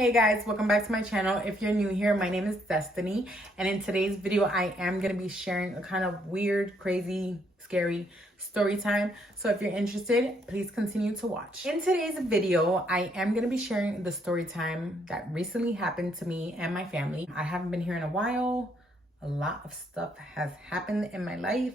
Hey guys, welcome back to my channel. If you're new here, my name is Destiny, and in today's video I am going to be sharing a kind of weird, crazy, scary story time. So if you're interested, please continue to watch. In today's video, I am going to be sharing the story time that recently happened to me and my family. I haven't been here in a while. A lot of stuff has happened in my life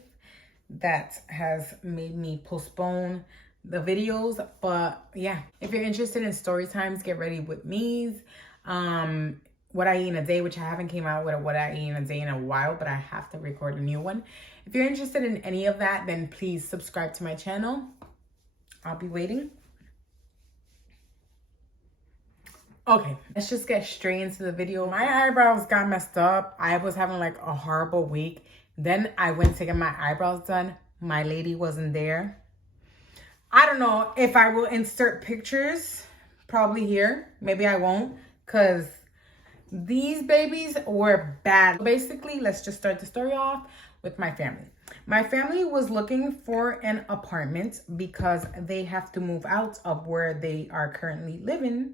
that has made me postpone the videos, but yeah, if you're interested in story times, get ready with me's what I eat in a day, which I haven't came out with what I eat in a day in a while, but I have to record a new one. If you're interested in any of that, then please subscribe to my channel. I'll be waiting. Okay, let's just get straight into the video. My eyebrows got messed up. I was having like a horrible week. Then I went to get my eyebrows done. My lady wasn't there. I don't know if I will insert pictures, probably here. Maybe I won't, because these babies were bad. Basically, let's just start the story off with my family. My family was looking for an apartment because they have to move out of where they are currently living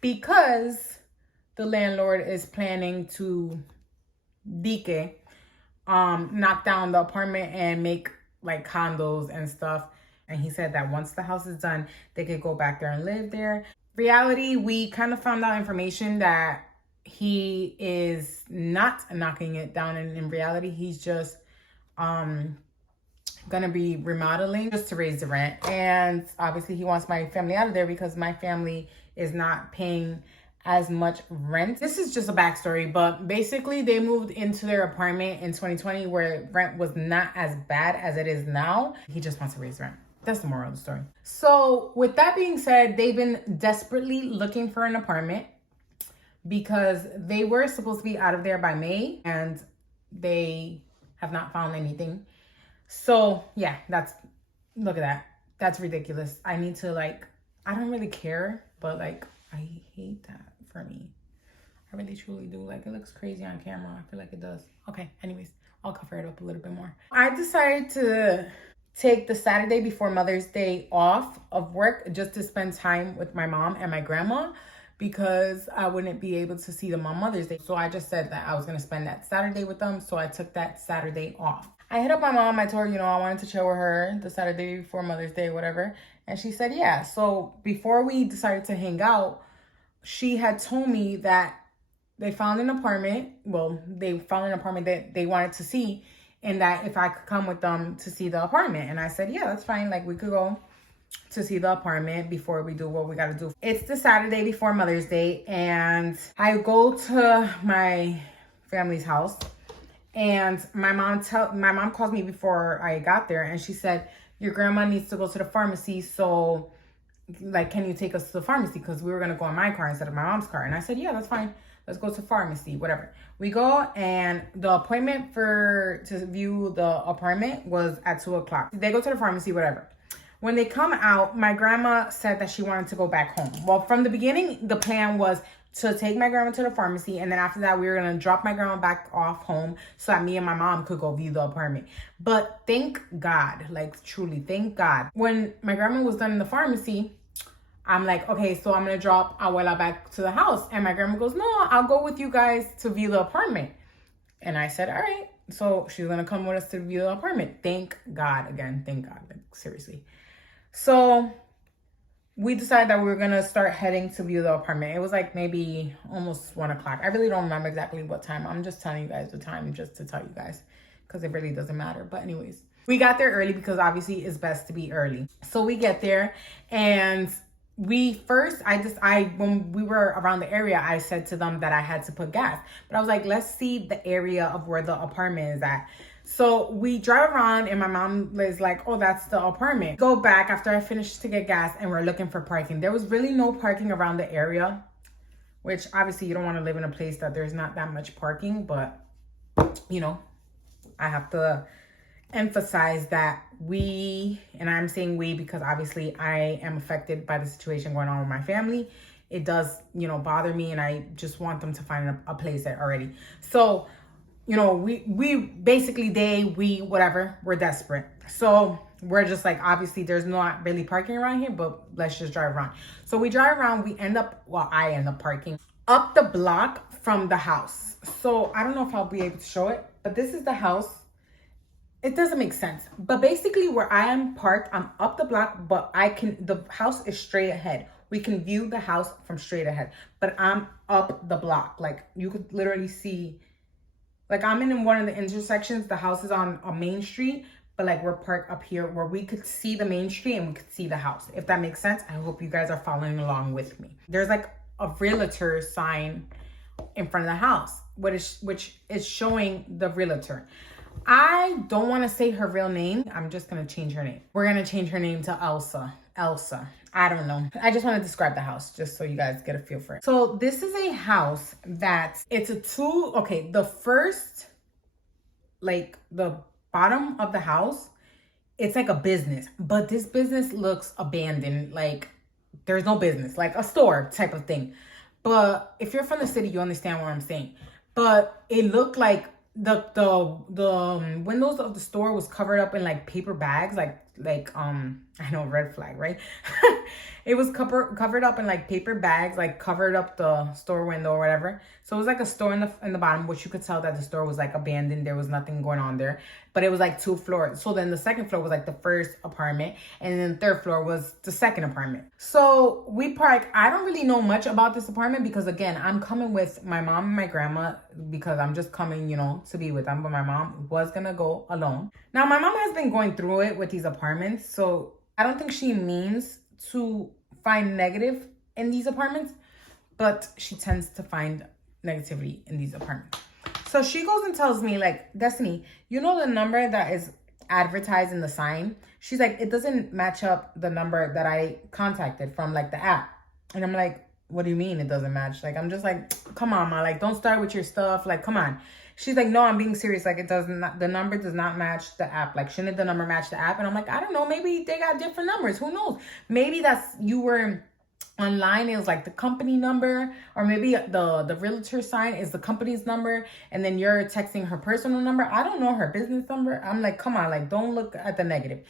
because the landlord is planning to knock down the apartment and make like condos and stuff. And he said that once the house is done, they could go back there and live there. Reality, we kind of found out information that he is not knocking it down. And in reality, he's just gonna be remodeling just to raise the rent. And obviously he wants my family out of there because my family is not paying as much rent. This is just a backstory, but basically they moved into their apartment in 2020 where rent was not as bad as it is now. He just wants to raise rent. That's the moral of the story. So with that being said, they've been desperately looking for an apartment because they were supposed to be out of there by May and they have not found anything. So yeah, look at that. That's ridiculous. I need to I don't really care, but I hate that for me. I really truly do. It looks crazy on camera. I feel like it does. Okay, anyways, I'll cover it up a little bit more. I decided to take the Saturday before Mother's Day off of work just to spend time with my mom and my grandma because I wouldn't be able to see them on Mother's Day. So I just said that I was going to spend that Saturday with them. So I took that Saturday off. I hit up my mom. I told her, I wanted to chill with her the Saturday before Mother's Day, whatever. And she said, yeah. So before we decided to hang out, she had told me that they found an apartment. Well, they found an apartment that they wanted to see, and that if I could come with them to see the apartment. And I said, yeah, that's fine. We could go to see the apartment before we do what we got to do. It's the Saturday before Mother's Day, and I go to my family's house, and my mom calls me before I got there, and she said, your grandma needs to go to the pharmacy, so can you take us to the pharmacy? Because we were going to go in my car instead of my mom's car. And I said, yeah, that's fine. Let's go to pharmacy, whatever. We go, and the appointment to view the apartment was at 2 o'clock. They go to the pharmacy, whatever. When they come out, my grandma said that she wanted to go back home. Well, from the beginning, the plan was to take my grandma to the pharmacy, and then after that, we were going to drop my grandma back off home so that me and my mom could go view the apartment. But thank God, truly, thank God. When my grandma was done in the pharmacy, I'm like, okay, so I'm going to drop Abuela back to the house. And my grandma goes, no, I'll go with you guys to view the apartment. And I said, all right. So she's going to come with us to view the apartment. Thank God. Again, thank God. Seriously. So we decided that we were going to start heading to view the apartment. It was maybe almost 1 o'clock. I really don't remember exactly what time. I'm just telling you guys the time just to tell you guys because it really doesn't matter. But anyways, we got there early because obviously it's best to be early. So we get there, and when we were around the area, I said to them that I had to put gas. But I was like, let's see the area of where the apartment is at. So we drive around, and my mom is like, oh, that's the apartment. Go back after I finished to get gas, and we're looking for parking. There was really no parking around the area, which obviously you don't want to live in a place that there's not that much parking. But, I have to emphasize that and I'm saying we because obviously I am affected by the situation going on with my family. It does, bother me, and I just want them to find a place there already. So, we basically, we're desperate. So we're just like, obviously there's not really parking around here, but let's just drive around. So we drive around, we end up, well, I end up parking up the block from the house. So I don't know if I'll be able to show it, but this is the house. It doesn't make sense. But basically where I am parked, I'm up the block, but the house is straight ahead. We can view the house from straight ahead, but I'm up the block. Like you could literally see, like I'm in one of the intersections. The house is on a main street, but like we're parked up here where we could see the main street and we could see the house. If that makes sense, I hope you guys are following along with me. There's like a realtor sign in front of the house, which is showing the realtor. I don't want to say her real name. I'm just going to change her name. We're going to change her name to Elsa. I don't know. I just want to describe the house just so you guys get a feel for it. So this is a house it's the first, like the bottom of the house, it's like a business, but this business looks abandoned. Like there's no business, like a store type of thing. But if you're from the city, you understand what I'm saying. But it looked like the windows of the store was covered up in like paper bags, like I know, red flag, right? It was covered up in like paper bags, like covered up the store window or whatever. So it was like a store in the bottom, which you could tell that the store was like abandoned. There was nothing going on there, but it was like 2 floors. So then the second floor was like the first apartment, and then the third floor was the second apartment. So we park. I don't really know much about this apartment because again, I'm coming with my mom and my grandma because I'm just coming, to be with them. But my mom was gonna go alone. Now my mom has been going through it with these apartments, so I don't think she means to find negative in these apartments, but she tends to find negativity in these apartments. So she goes and tells me, like, Destiny, you know the number that is advertised in the sign? She's like, it doesn't match up the number that I contacted from like the app. And I'm like, what do you mean it doesn't match? Like, I'm just like, come on, ma, like, don't start with your stuff. Like, come on. She's like, no, I'm being serious. Like, the number does not match the app. Like, shouldn't the number match the app? And I'm like, I don't know. Maybe they got different numbers. Who knows? Maybe you were online. It was like the company number, or maybe the realtor sign is the company's number. And then you're texting her personal number. I don't know her business number. I'm like, come on, like, don't look at the negative.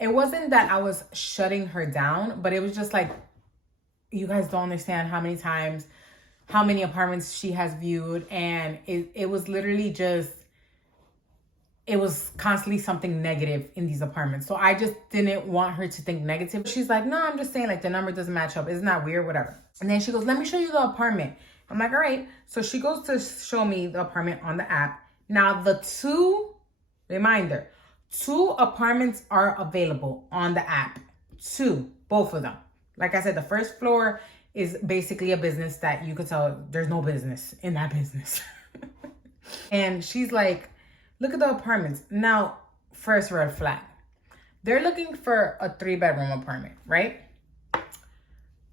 It wasn't that I was shutting her down, but it was just like, you guys don't understand how many apartments she has viewed, and it was literally just, it was constantly something negative in these apartments. So I just didn't want her to think negative. She's like, no, I'm just saying, like, the number doesn't match up. Isn't that weird? Whatever. And then she goes, let me show you the apartment. I'm like, all right. So she goes to show me the apartment on the app. Now two apartments are available on the app. Both of them. Like I said, the first floor is basically a business that you could tell there's no business in that business. And she's like, look at the apartments. Now, first red flag. They're looking for a 3-bedroom apartment, right?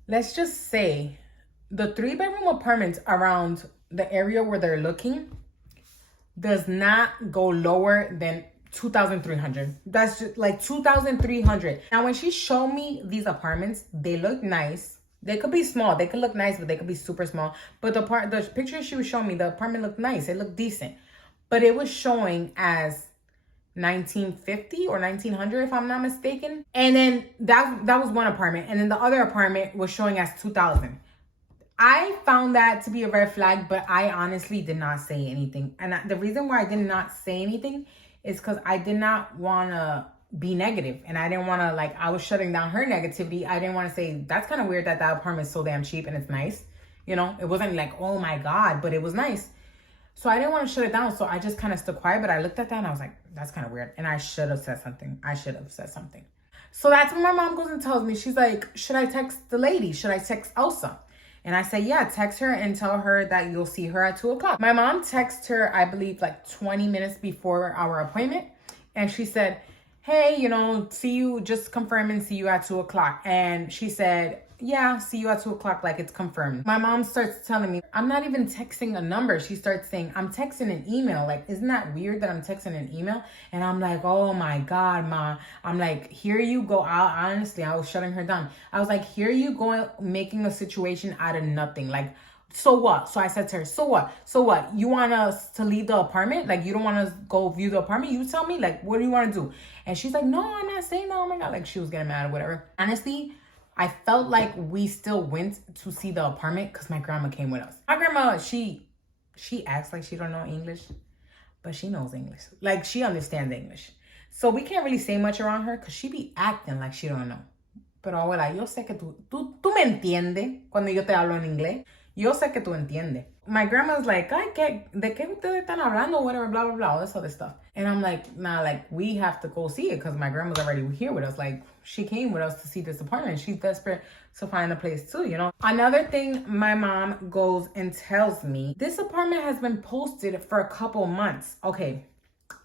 Let's just say the 3-bedroom apartments around the area where they're looking does not go lower than 2,300. That's just like 2,300. Now, when she showed me these apartments, they look nice. They could be small. They could look nice, but they could be super small. But the picture she was showing me, the apartment looked nice. It looked decent. But it was showing as 1950 or 1900, if I'm not mistaken. And then that was one apartment. And then the other apartment was showing as 2000. I found that to be a red flag, but I honestly did not say anything. And the reason why I did not say anything is because I did not want to be negative, and I didn't want to, like, I was shutting down her negativity. I didn't want to say, that's kind of weird that apartment is so damn cheap and it's nice. It wasn't like, oh my God, but it was nice. So I didn't want to shut it down. So I just kind of stood quiet, but I looked at that and I was like, that's kind of weird. And I should have said something. So that's when my mom goes and tells me, she's like, should I text the lady? Should I text Elsa? And I say, yeah, text her and tell her that you'll see her at 2:00. My mom texted her, I believe, like 20 minutes before our appointment. And she said, hey, see you, just confirm and see you at 2:00. And she said, yeah, see you at 2:00, like it's confirmed. My mom starts telling me, I'm not even texting a number. She starts saying, I'm texting an email. Like, isn't that weird that I'm texting an email? And I'm like, oh my God, Ma. I'm like, here you go. Honestly, I was shutting her down. I was like, here you go, making a situation out of nothing. Like, So what? So I said to her, so what? So what? You want us to leave the apartment? Like, you don't want to go view the apartment? You tell me, like, what do you want to do? And she's like, no, I'm not saying that. Oh my God. Like, she was getting mad or whatever. Honestly, I felt like we still went to see the apartment because my grandma came with us. My grandma, she acts like she don't know English, but she knows English. Like, she understands English. So we can't really say much around her because she be acting like she don't know. Pero abuela, yo sé que tú me entiendes cuando yo te hablo en inglés. Yo sé que tú entiendes. My grandma's like, ay, ¿de qué ustedes están hablando? Whatever, blah, blah, blah, all this other stuff. And I'm like, nah, like, we have to go see it because my grandma's already here with us. Like, she came with us to see this apartment. She's desperate to find a place too, you know? Another thing my mom goes and tells me, this apartment has been posted for a couple months. Okay,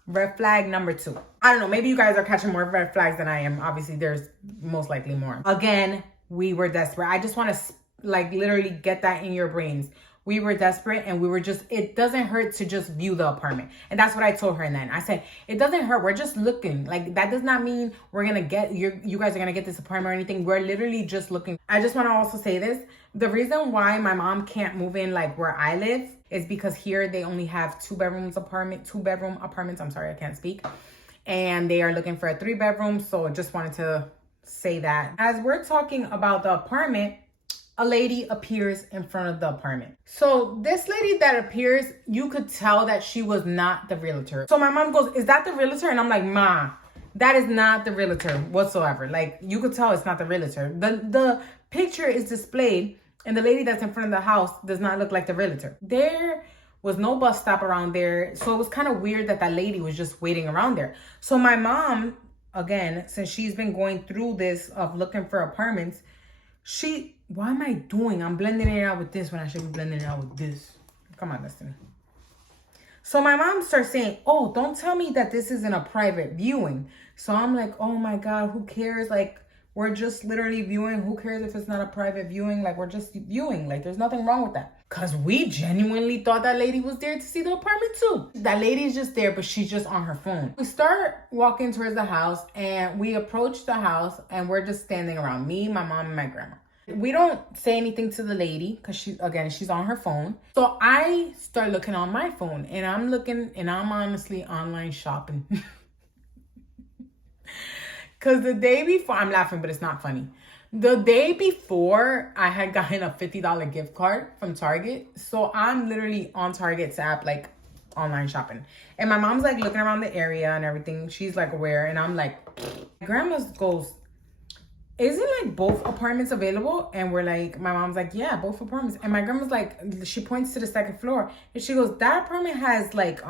red flag number 2. I don't know, maybe you guys are catching more red flags than I am. Obviously, there's most likely more. Again, we were desperate. I just want to like literally get that in your brains. We were desperate and we were just, it doesn't hurt to just view the apartment. And that's what I told her. And then I said, it doesn't hurt. We're just looking. Like, that does not mean we're going to get, you guys are going to get this apartment or anything. We're literally just looking. I just want to also say this. The reason why my mom can't move in like where I live is because here they only have 2-bedroom apartments. I'm sorry, I can't speak. And they are looking for a 3-bedroom. So just wanted to say that. As we're talking about the apartment, a lady appears in front of the apartment. So this lady that appears, you could tell that she was not the realtor. So my mom goes, is that the realtor? And I'm like, Ma, that is not the realtor whatsoever. Like, you could tell it's not the realtor. The picture is displayed and the lady that's in front of the house does not look like the realtor. There was no bus stop around there. So it was kind of weird that lady was just waiting around there. So my mom, again, since she's been going through this of looking for apartments, what am I doing? I'm blending it out with this when I should be blending it out with this. Come on, Destiny. So my mom starts saying, oh, don't tell me that this isn't a private viewing. So I'm like, oh my God, who cares? Like, we're just literally viewing. Who cares if it's not a private viewing? Like, we're just viewing. Like, there's nothing wrong with that. Because we genuinely thought that lady was there to see the apartment too. That lady is just there, but she's just on her phone. We start walking towards the house and we approach the house and we're just standing around. Me, my mom, and my grandma. We don't say anything to the lady because she's on her phone. So I start looking on my phone and I'm honestly online shopping. Because the day before, I'm laughing, but it's not funny. The day before, I had gotten a $50 gift card from Target. So I'm literally on Target's app, like online shopping. And my mom's like looking around the area and everything. She's like aware. And I'm like, grandma goes, isn't like both apartments available? And we're like, my mom's like, yeah, both apartments. And my grandma's like, she points to the second floor and she goes, that apartment has like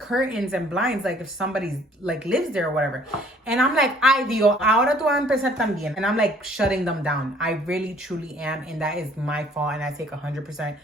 curtains and blinds, like if somebody like lives there or whatever. And I'm like, ay Dios, ahora tú vas a empezar también. And I'm like shutting them down. I really truly am, and that is my fault, and I take 100%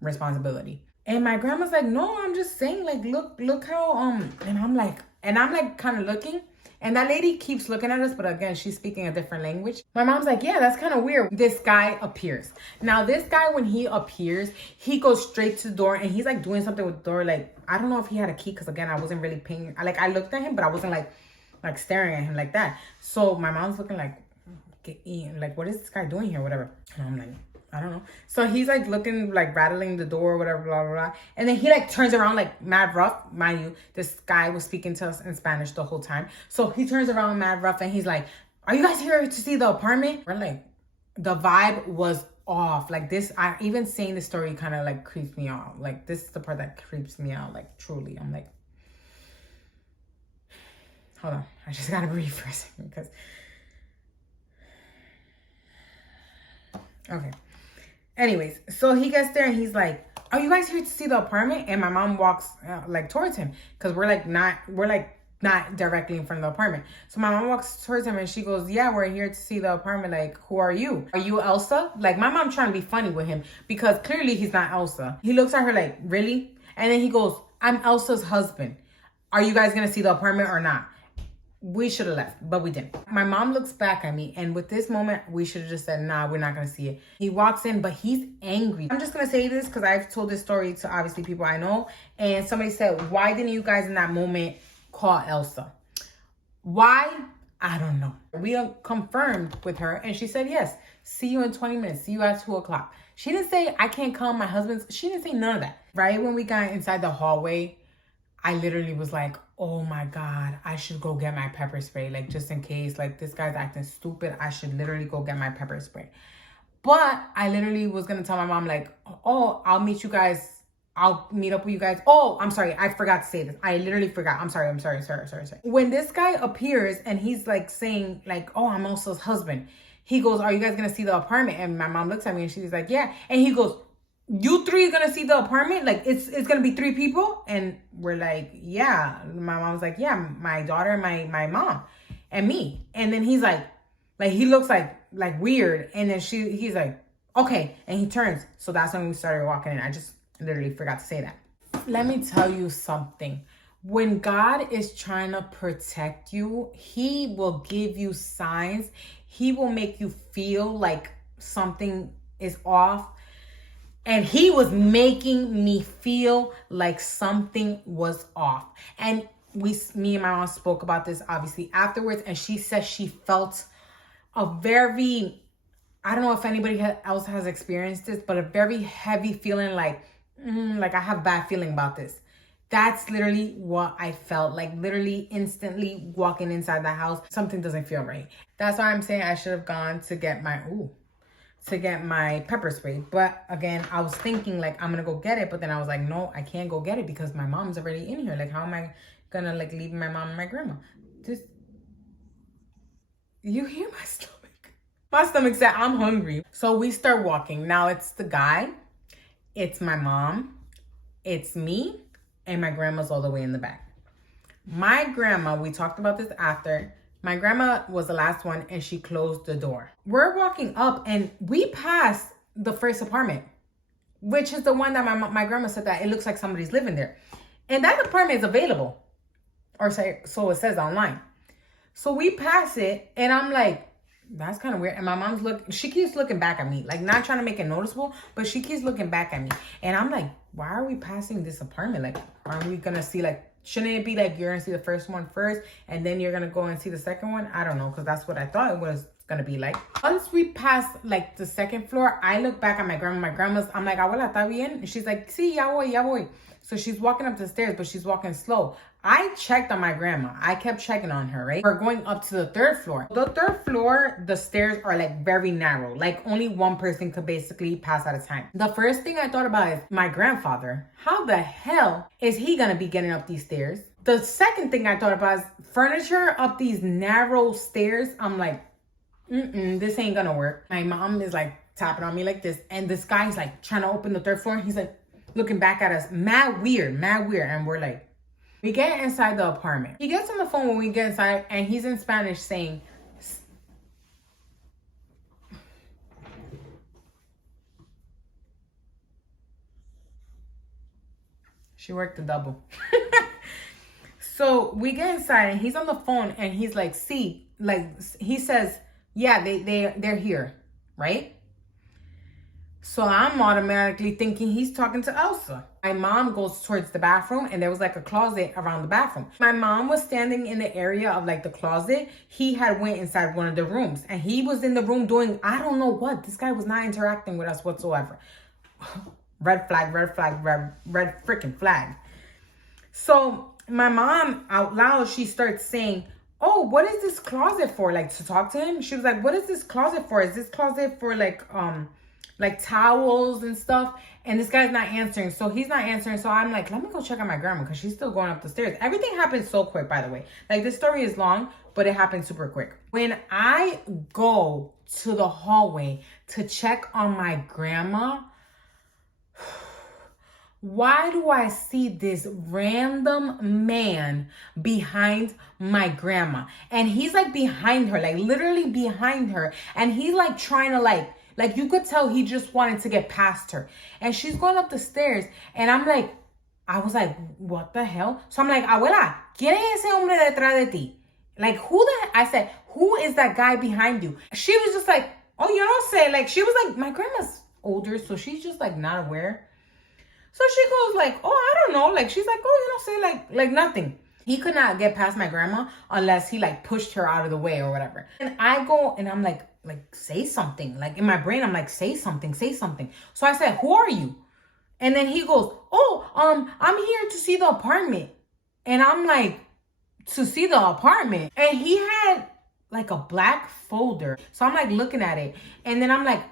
responsibility. And my grandma's like, no, I'm just saying, like, look how and I'm like kind of looking. And that lady keeps looking at us, but again, she's speaking a different language. My mom's like, yeah, that's kind of weird. This guy appears. Now, this guy, when he appears, he goes straight to the door and he's like doing something with the door. Like, I don't know if he had a key because again, I wasn't really paying. I looked at him, but I wasn't like staring at him like that. So my mom's looking like, what is this guy doing here? Whatever. And I'm like, I don't know. So he's like looking, like rattling the door, whatever, blah, blah, blah. And then he like turns around like mad rough. Mind you, this guy was speaking to us in Spanish the whole time. So he turns around mad rough and he's like, are you guys here to see the apartment? We're like, the vibe was off. Like this, even saying the story kind of like creeps me out. Like this is the part that creeps me out. Like truly, I'm like, hold on. I just gotta breathe for a second because, okay. Anyways, so he gets there and he's like, are you guys here to see the apartment? And my mom walks like towards him because we're not directly in front of the apartment. So my mom walks towards him and she goes, yeah, we're here to see the apartment. Like, who are you? Are you Elsa? Like, my mom trying to be funny with him because clearly he's not Elsa. He looks at her like, really? And then he goes, I'm Elsa's husband. Are you guys going to see the apartment or not? We should have left, but we didn't. My mom looks back at me, and with this moment, we should have just said, nah, we're not going to see it. He walks in, but he's angry. I'm just going to say this because I've told this story to obviously people I know, and somebody said, why didn't you guys in that moment call Elsa? Why? I don't know. We confirmed with her, and she said, yes, see you in 20 minutes. See you at 2 o'clock. She didn't say, I can't come, my husband's, she didn't say none of that. Right when we got inside the hallway, I literally was like, oh my God, I should go get my pepper spray. Like, just in case, like, this guy's acting stupid, I should literally go get my pepper spray. But I literally was going to tell my mom, like, oh, I'll meet you guys. I'll meet up with you guys. Oh, I'm sorry. I forgot to say this. I literally forgot. I'm sorry. When this guy appears and he's like saying like, oh, I'm Elsa's husband. He goes, are you guys going to see the apartment? And my mom looks at me and she's like, yeah. And he goes, you three are going to see the apartment? Like, it's going to be 3 people? And we're like, yeah. My mom's like, yeah, my daughter, my mom, and me. And then he's like he looks like weird. And then he's like, okay. And he turns. So that's when we started walking in. I just literally forgot to say that. Let me tell you something. When God is trying to protect you, he will give you signs. He will make you feel like something is off. And he was making me feel like something was off. And me and my mom spoke about this obviously afterwards. And she said she felt a very, I don't know if anybody else has experienced this, but a very heavy feeling like I have bad feeling about this. That's literally what I felt, like literally instantly walking inside the house. Something doesn't feel right. That's why I'm saying I should have gone to get my pepper spray. But again, I was thinking like, I'm going to go get it. But then I was like, no, I can't go get it because my mom's already in here. Like, how am I going to like leave my mom and my grandma? You hear my stomach? My stomach said, I'm hungry. So we start walking. Now it's the guy. It's my mom, it's me, and my grandma's all the way in the back. My grandma, we talked about this after, my grandma was the last one and she closed the door. We're walking up and we passed the first apartment, which is the one that my grandma said that it looks like somebody's living there. And that apartment is available, or so it says online. So we pass it and I'm like, that's kind of weird. And my mom's she keeps looking back at me, like not trying to make it noticeable, but she keeps looking back at me. And I'm like, why are we passing this apartment? Like, aren't we gonna see, like, shouldn't it be like you're gonna see the first one first and then you're gonna go and see the second one? I don't know, because that's what I thought it was gonna be like. Once we pass like the second floor, I look back at my grandma. My grandma's, I'm like, abuela, ¿está bien? And she's like, sí, ya voy. So she's walking up the stairs, but she's walking slow. I checked on my grandma. I kept checking on her, right? We're going up to the 3rd floor. The 3rd floor, the stairs are like very narrow. Like only one person could basically pass at a time. The first thing I thought about is my grandfather. How the hell is he gonna be getting up these stairs? The second thing I thought about is furniture up these narrow stairs. I'm like, this ain't gonna work. My mom is like tapping on me like this. And this guy's like trying to open the 3rd floor. And he's like looking back at us. Mad weird. And we're like, we get inside the apartment. He gets on the phone when we get inside and he's in Spanish saying, she worked the double. So we get inside and he's on the phone and he's like, see, like he says, yeah, they're here, right? So I'm automatically thinking he's talking to Elsa. My mom goes towards the bathroom and there was like a closet around the bathroom. My mom was standing in the area of like the closet. He had went inside one of the rooms and he was in the room doing, I don't know what. This guy was not interacting with us whatsoever. Red freaking flag. So my mom out loud, she starts saying, oh, what is this closet for? Like to talk to him. She was like, what is this closet for? Is this closet for like towels and stuff? And this guy's not answering. So he's not answering. So I'm like, let me go check on my grandma because she's still going up the stairs. Everything happened so quick, by the way. Like this story is long, but it happened super quick. When I go to the hallway to check on my grandma, why do I see this random man behind my grandma? And he's like behind her, like literally behind her. And he's like trying to like you could tell he just wanted to get past her. And she's going up the stairs. And I was like, what the hell? So I'm like, abuela, ¿quién es ese hombre detrás de ti? Like, I said, who is that guy behind you? She was just like, oh, you don't say. Like, she was like, my grandma's older, so she's just like not aware. So she goes like, oh, I don't know. Like, she's like, oh, you don't say like nothing. He could not get past my grandma unless he like pushed her out of the way or whatever. And I go and I'm like, say something. Like in my brain, I'm like, say something, say something. So I said, who are you? And then he goes, oh, I'm here to see the apartment. And I'm like, to see the apartment? And he had like a black folder. So I'm like looking at it. And then I'm like,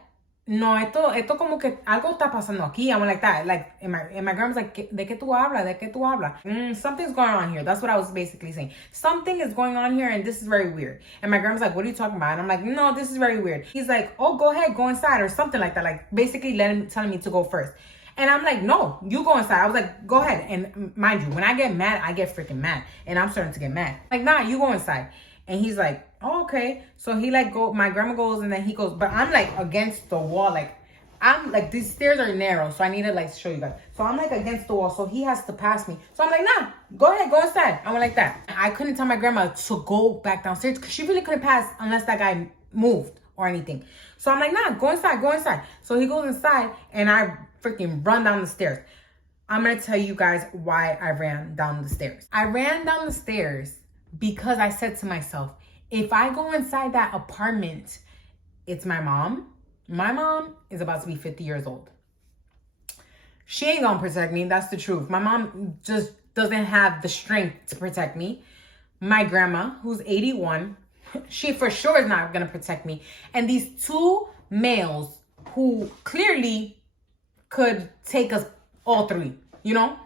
no, esto como que algo está pasando aquí. I'm like that. Like, and my grandma's like, ¿de qué tú hablas? ¿De qué tú hablas? Something's going on here. That's what I was basically saying. Something is going on here and this is very weird. And my grandma's like, what are you talking about? And I'm like, no, this is very weird. He's like, oh, go ahead, go inside or something like that. Like basically telling me to go first. And I'm like, no, you go inside. I was like, go ahead. And mind you, when I get mad, I get freaking mad. And I'm starting to get mad. Like, nah, you go inside. And he's like, oh, okay. So he like my grandma goes and then he goes, but I'm like against the wall. Like, I'm like, these stairs are narrow. So I need to like show you guys. So I'm like against the wall. So he has to pass me. So I'm like, nah, go ahead, go inside. I went like that. I couldn't tell my grandma to go back downstairs because she really couldn't pass unless that guy moved or anything. So I'm like, nah, go inside, go inside. So he goes inside and I freaking run down the stairs. I'm going to tell you guys why I ran down the stairs. I ran down the stairs because I said to myself, if I go inside that apartment, it's my mom. My mom is about to be 50 years old. She ain't gonna protect me. That's the truth. My mom just doesn't have the strength to protect me. My grandma, who's 81, she for sure is not gonna protect me. And these two males who clearly could take us all three, you know?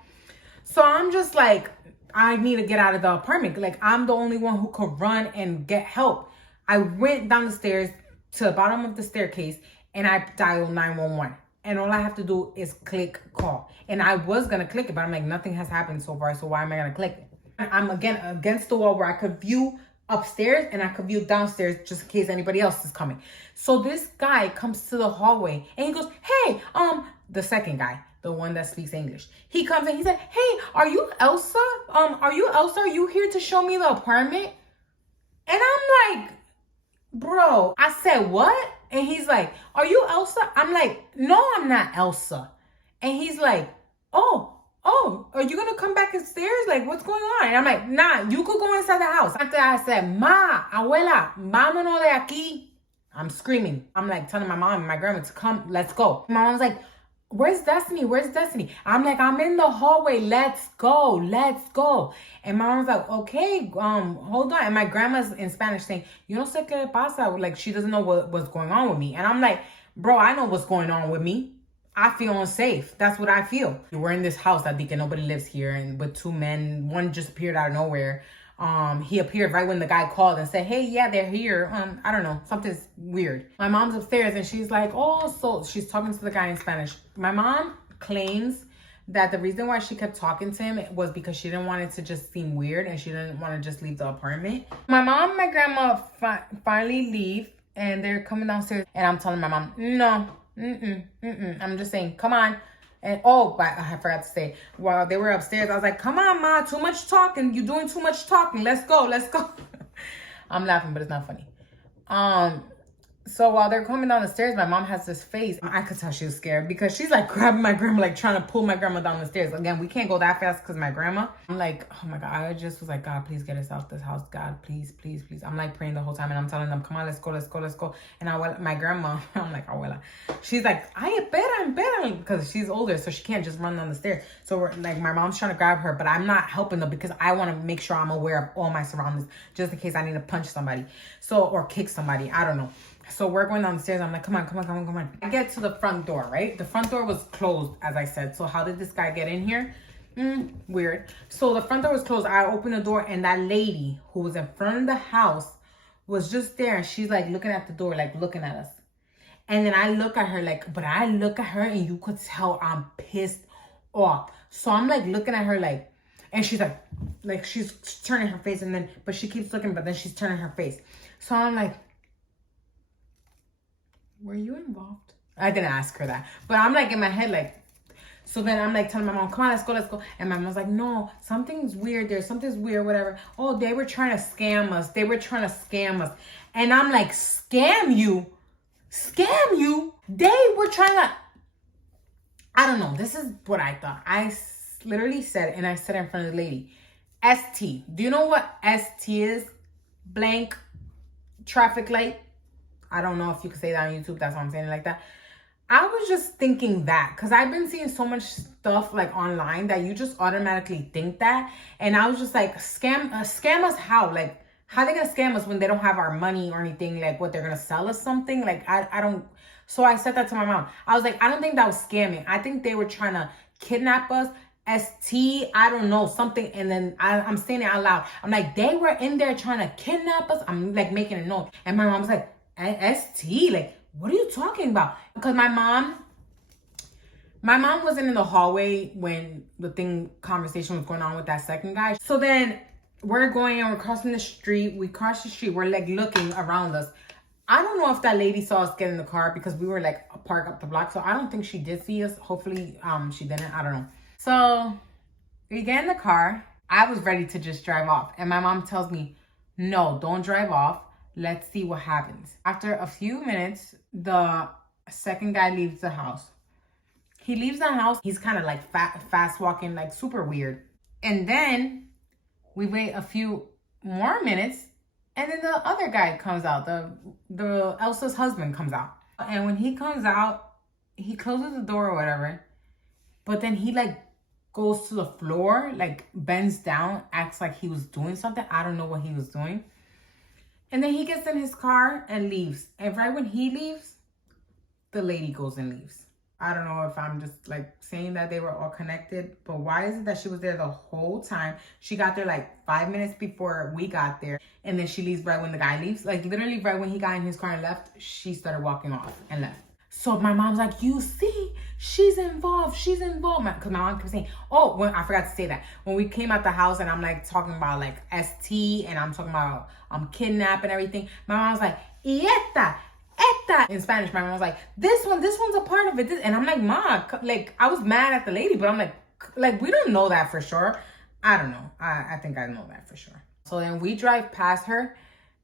So I'm just like, I need to get out of the apartment. Like, I'm the only one who could run and get help. I went down the stairs to the bottom of the staircase and I dialed 911. And all I have to do is click call. And I was going to click it, but I'm like, nothing has happened so far. So why am I going to click it? I'm again against the wall where I could view upstairs and I could view downstairs just in case anybody else is coming. So this guy comes to the hallway and he goes, hey, the second guy, the one that speaks English. He comes and he said, hey, are you Elsa? Are you here to show me the apartment? And I'm like, bro, I said, what? And he's like, are you Elsa? I'm like, no, I'm not Elsa. And he's like, oh, are you going to come back upstairs? Like, what's going on? And I'm like, nah, you could go inside the house. After I said, ma, abuela, vámonos de aquí. I'm screaming. I'm like telling my mom and my grandma to come, let's go. My mom's like, where's Destiny? Where's Destiny? I'm like, I'm in the hallway. Let's go. Let's go. And my mom's like, okay, hold on. And my grandma's in Spanish saying, yo no sé qué le pasa. Like, she doesn't know what's going on with me. And I'm like, bro, I know what's going on with me. I feel unsafe. That's what I feel. We're in this house. I think nobody lives here. And with two men, one just appeared out of nowhere. He appeared right when the guy called and said, hey, yeah, they're here. I don't know. Something's weird. My mom's upstairs and she's like, oh, so she's talking to the guy in Spanish. My mom claims that the reason why she kept talking to him was because she didn't want it to just seem weird and she didn't want to just leave the apartment. My mom and my grandma finally leave and they're coming downstairs and I'm telling my mom, no, I'm just saying, come on. And but I forgot to say, while they were upstairs, I was like, come on, ma, too much talking. You're doing too much talking. Let's go, let's go. I'm laughing, but it's not funny. So while they're coming down the stairs, my mom has this face. I could tell she was scared because she's like grabbing my grandma, like trying to pull my grandma down the stairs. Again, we can't go that fast because my grandma. I'm like, oh my God. I just was like, God, please get us out this house. God, please, please, please. I'm like praying the whole time and I'm telling them, come on, let's go, let's go, let's go. And my grandma, I'm like, abuela. She's like, ay, espera, because she's older, so she can't just run down the stairs. So we're like, my mom's trying to grab her, but I'm not helping them because I want to make sure I'm aware of all my surroundings just in case I need to punch somebody. Or kick somebody. I don't know. So we're going down the stairs. I'm like, come on. I get to the front door, right? The front door was closed, as I said. So how did this guy get in here? Weird. So the front door was closed. I opened the door and that lady who was in front of the house was just there. And she's like looking at the door, like looking at us. And then I look at her and you could tell I'm pissed off. So I'm like looking at her like, and she's like she's turning her face but she keeps looking, but then she's turning her face. So I'm like, were you involved? I didn't ask her that. But I'm like in my head like, so then I'm like telling my mom, come on, let's go. And my mom's like, no, something's weird there. Something's weird, whatever. Oh, they were trying to scam us. And I'm like, scam you? They were trying to, I don't know. This is what I thought. I literally said, and I said in front of the lady, ST. Do you know what ST is? Blank traffic light. I don't know if you could say that on YouTube. That's why I'm saying it like that. I was just thinking that because I've been seeing so much stuff like online that you just automatically think that. And I was just like, scam us how? Like, how they gonna scam us when they don't have our money or anything? Like, what, they're gonna sell us something? Like, I don't. So I said that to my mom. I was like, I don't think that was scamming. I think they were trying to kidnap us. I don't know, something. And then I'm saying it out loud. I'm like, they were in there trying to kidnap us. I'm like making a note. And my mom was like, ST? Like, what are you talking about? Because my mom wasn't in the hallway when the conversation was going on with that second guy. So then we're going and we're crossing the street. We cross the street. We're like looking around us. I don't know if that lady saw us get in the car because we were like parked up the block. So I don't think she did see us. Hopefully she didn't. I don't know. So we get in the car. I was ready to just drive off. And my mom tells me, no, don't drive off. Let's see what happens. After a few minutes, the second guy leaves the house. He leaves the house. He's kind of like fast walking, like super weird. And then we wait a few more minutes. And then the other guy comes out. The Elsa's husband comes out. And when he comes out, he closes the door or whatever. But then he like goes to the floor, like bends down, acts like he was doing something. I don't know what he was doing. And then he gets in his car and leaves. And right when he leaves, the lady goes and leaves. I don't know if I'm just like saying that they were all connected, but why is it that she was there the whole time? She got there like 5 minutes before we got there. And then she leaves right when the guy leaves. Like literally right when he got in his car and left, she started walking off and left. So my mom's like, you see, she's involved. Because my mom kept saying, oh, I forgot to say that. When we came out the house and I'm like talking about like ST and I'm talking about kidnap and everything. My mom was like, esta. In Spanish, my mom was like, this one's a part of it. And I'm like, Ma, like I was mad at the lady, but I'm like, we don't know that for sure. I don't know. I think I know that for sure. So then we drive past her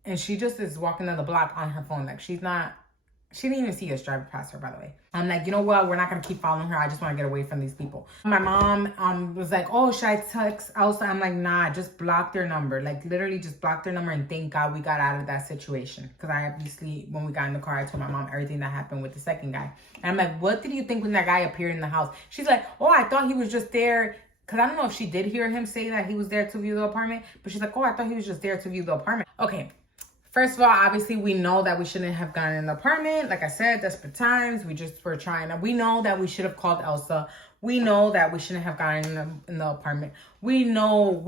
and she just is walking down the block on her phone. Like she didn't even see us driving past her, by the way. I'm like, you know what? We're not going to keep following her. I just want to get away from these people. My mom was like, oh, should I text Elsa? I'm like, nah, just block their number. Like, literally just block their number. And thank God we got out of that situation. Because I obviously, when we got in the car, I told my mom everything that happened with the second guy. And I'm like, what did you think when that guy appeared in the house? She's like, oh, I thought he was just there. Because I don't know if she did hear him say that he was there to view the apartment. But she's like, oh, I thought he was just there to view the apartment. Okay. First of all, obviously, we know that we shouldn't have gotten in the apartment. Like I said, desperate times. We just were trying to. We know that we should have called Elsa. We know that we shouldn't have gotten in the apartment. We know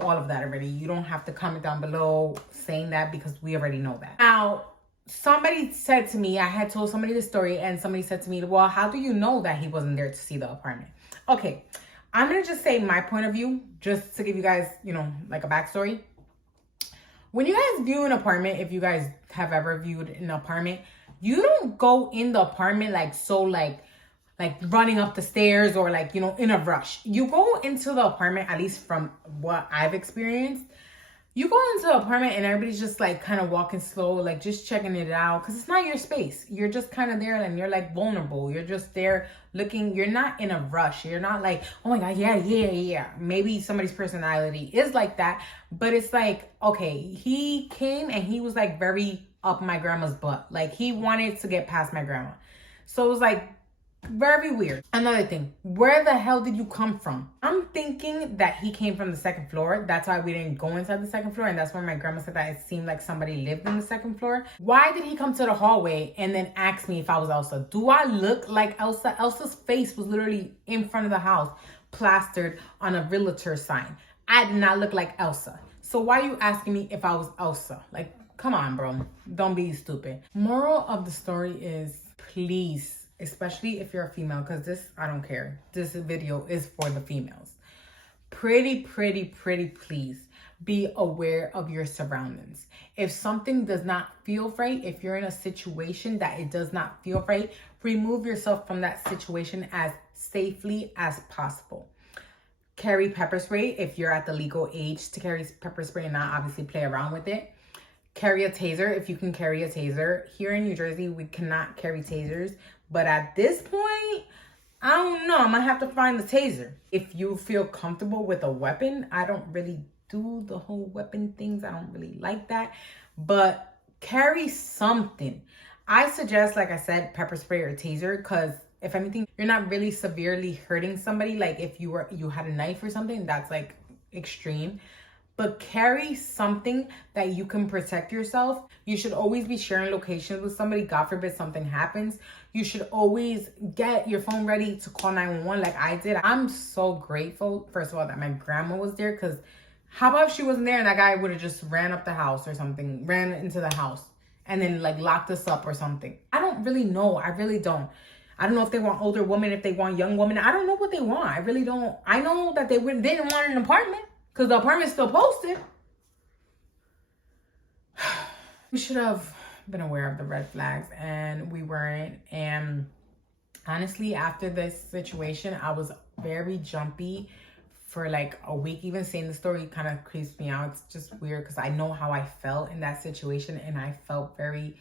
all of that already. You don't have to comment down below saying that because we already know that. Now, somebody said to me, I had told somebody the story, and somebody said to me, well, how do you know that he wasn't there to see the apartment? Okay, I'm going to just say my point of view, just to give you guys, like a backstory. When you guys view an apartment, if you guys have ever viewed an apartment, you don't go in the apartment like running up the stairs or like, in a rush. You go into the apartment, at least from what I've experienced. You go into the apartment and everybody's just like kind of walking slow, like just checking it out because it's not your space. You're just kind of there and you're like vulnerable. You're just there looking. You're not in a rush. You're not like, oh my God, yeah. Maybe somebody's personality is like that, but it's like, okay, he came and he was like very up my grandma's butt. Like he wanted to get past my grandma. So it was like, very weird. Another thing, where the hell did you come from? I'm thinking that he came from the second floor. That's why we didn't go inside the second floor. And that's why my grandma said that it seemed like somebody lived in the second floor. Why did he come to the hallway and then ask me if I was Elsa? Do I look like Elsa? Elsa's face was literally in front of the house, plastered on a realtor sign. I did not look like Elsa. So why are you asking me if I was Elsa? Like, come on, bro. Don't be stupid. Moral of the story is, please, especially if you're a female, because this, I don't care. This video is for the females. Pretty please be aware of your surroundings. If something does not feel right, if you're in a situation that it does not feel right, remove yourself from that situation as safely as possible. Carry pepper spray if you're at the legal age to carry pepper spray and not obviously play around with it. Carry a taser if you can carry a taser. Here in New Jersey, we cannot carry tasers. But at this point, I don't know. I'm going to have to find the taser. If you feel comfortable with a weapon, I don't really do the whole weapon things. I don't really like that. But carry something. I suggest, like I said, pepper spray or taser, because if anything, you're not really severely hurting somebody. Like if you had a knife or something, that's like extreme. But carry something that you can protect yourself. You should always be sharing locations with somebody. God forbid something happens. You should always get your phone ready to call 911 like I did. I'm so grateful, first of all, that my grandma was there, because how about if she wasn't there and that guy would have just ran up the house or something, ran into the house and then like locked us up or something. I don't really know. I really don't. I don't know if they want older women, if they want young women. I don't know what they want. I really don't. I know that they didn't want an apartment, because the apartment's still posted. We should have been aware of the red flags, and we weren't. And honestly, after this situation, I was very jumpy for like a week. Even saying the story kind of creeps me out. It's just weird because I know how I felt in that situation, and I felt very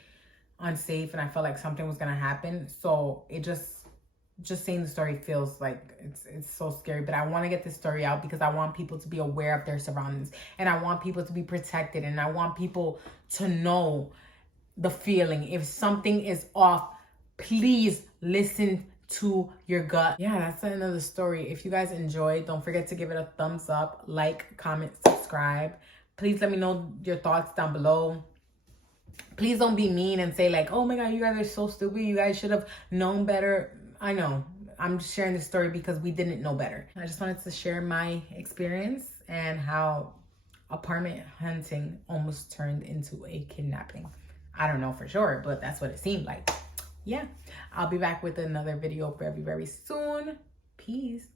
unsafe, and I felt like something was gonna happen. So it just saying the story feels like it's so scary. But I want to get this story out because I want people to be aware of their surroundings, and I want people to be protected, and I want people to know the feeling. If something is off, please listen to your gut. Yeah, that's the end of the story. If you guys enjoyed, don't forget to give it a thumbs up, like, comment, subscribe. Please let me know your thoughts down below. Please don't be mean and say like, oh my God, you guys are so stupid. You guys should have known better. I know. I'm just sharing this story because we didn't know better. I just wanted to share my experience and how apartment hunting almost turned into a kidnapping. I don't know for sure, but that's what it seemed like. Yeah, I'll be back with another video very, very soon. Peace.